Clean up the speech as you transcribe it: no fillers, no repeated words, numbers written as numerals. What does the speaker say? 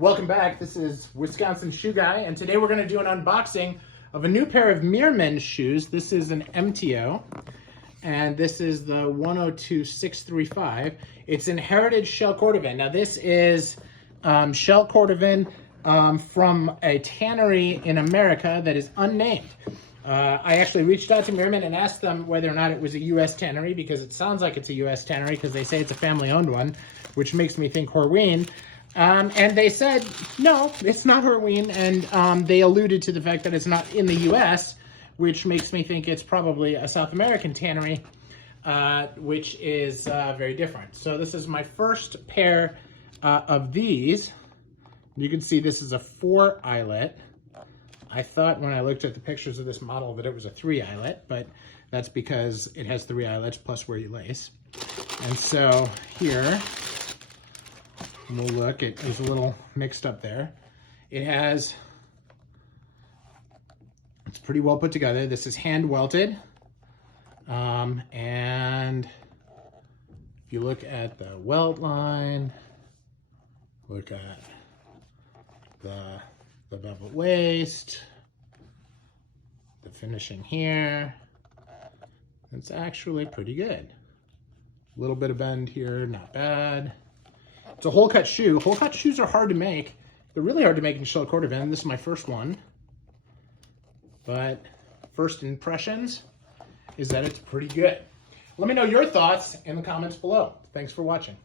Welcome back. This is Wisconsin Shoe Guy, and today we're going to do an unboxing of a new pair of Meermin shoes. This is an MTO, and this is the 102635. It's inherited shell cordovan. Now this is shell cordovan from a tannery in America that is unnamed. I actually reached out to Meermin and asked them whether or not it was a U.S. tannery, because it sounds like it's a U.S. tannery because they say it's a family-owned one, which makes me think Horween. And they said, no, it's not Horween, and they alluded to the fact that it's not in the U.S., which makes me think it's probably a South American tannery, which is very different. So this is my first pair of these. You can see this is a 4-eyelet. I thought when I looked at the pictures of this model that it was a 3-eyelet, but that's because it has 3 eyelets plus where you lace. And so here, we'll look, it is a little mixed up there. It's pretty well put together. This is hand welted. And if you look at the welt line, look at the velvet waist, the finishing here, it's actually pretty good. A little bit of bend here, not bad. It's a Wholecut shoe. Wholecut shoes are hard to make. They're really hard to make in shell cordovan. This is my first one. But first impressions is that it's pretty good. Let me know your thoughts in the comments below. Thanks for watching.